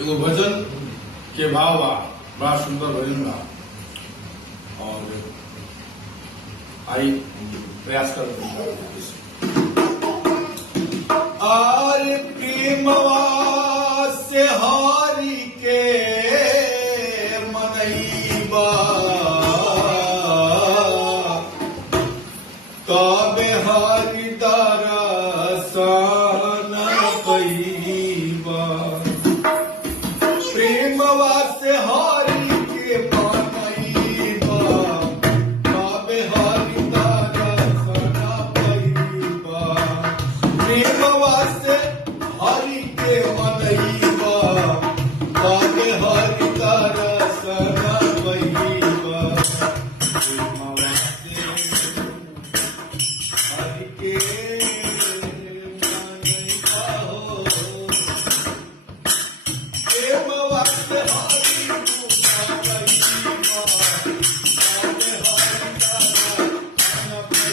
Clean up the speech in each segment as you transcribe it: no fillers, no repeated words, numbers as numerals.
एगो भजन के भाव बा, बड़ा सुंदर भजन बा और आई प्रयास कर आर प्रेमवा से हारी के मनईबा काबे हारी दरसन पैबा प्रेमवा से हारी के मनईबा काबे हारी दरसन पैबा प्रेमवा से हरि के मनईबा काबे हरि दरसन पैबा प्रेमवा से हरि के मनईबा हो प्रेमवा से हरि पैबा काबे हरि दरसन पैबा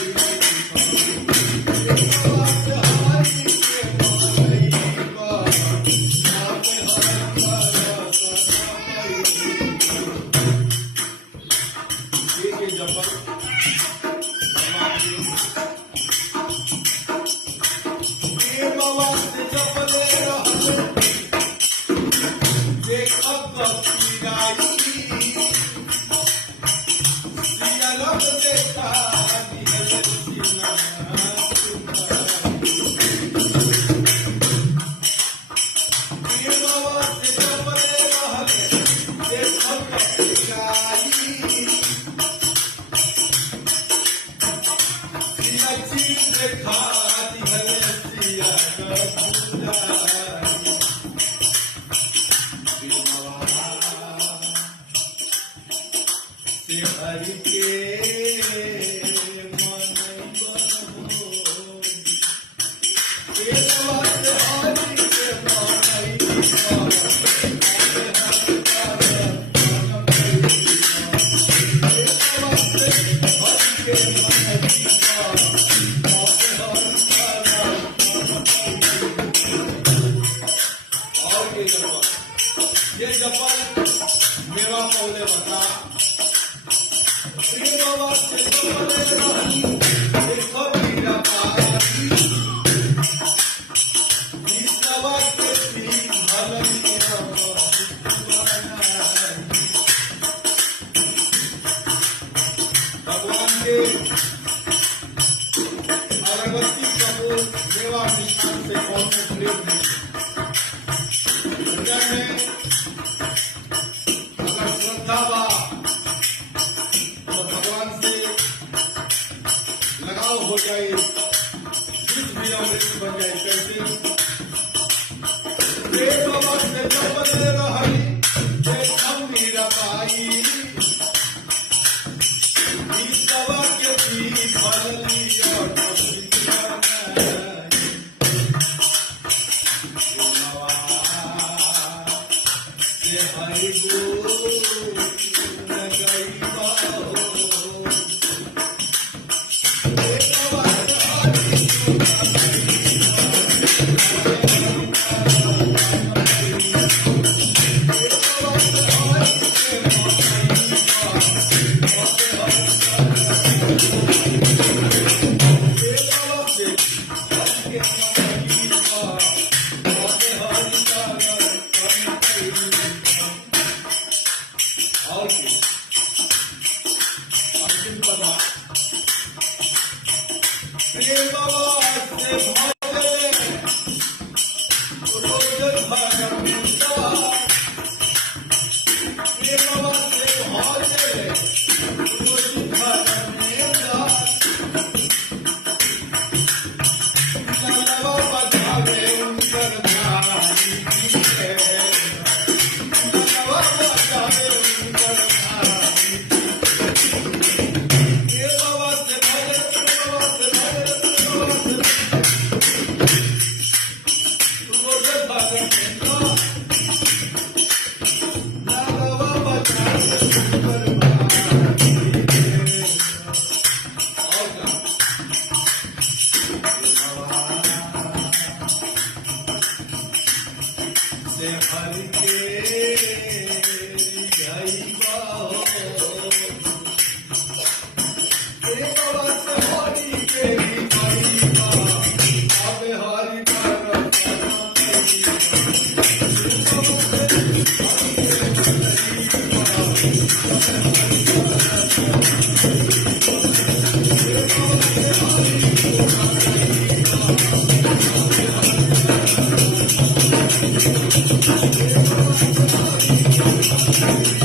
हरि के ये जपल मेरा पौले बता प्रेमवा से जपले रही देखो मीरा पारी विश्वा के सी भलन के भगवान के अगरबत्ती कपूर देवा निशान से कौन प्रेम नहीं अगर श्रद्धा बा तो भगवान से लगाव हो जाए, जिस भी अमृत बन जाए। कैसे प्रेमवा से जपले रही देखम मीरा पाई विश्वा के पी भरली और हरि हरि के घाई बाहो हरि के घाई बाहो अब हरि Thank you.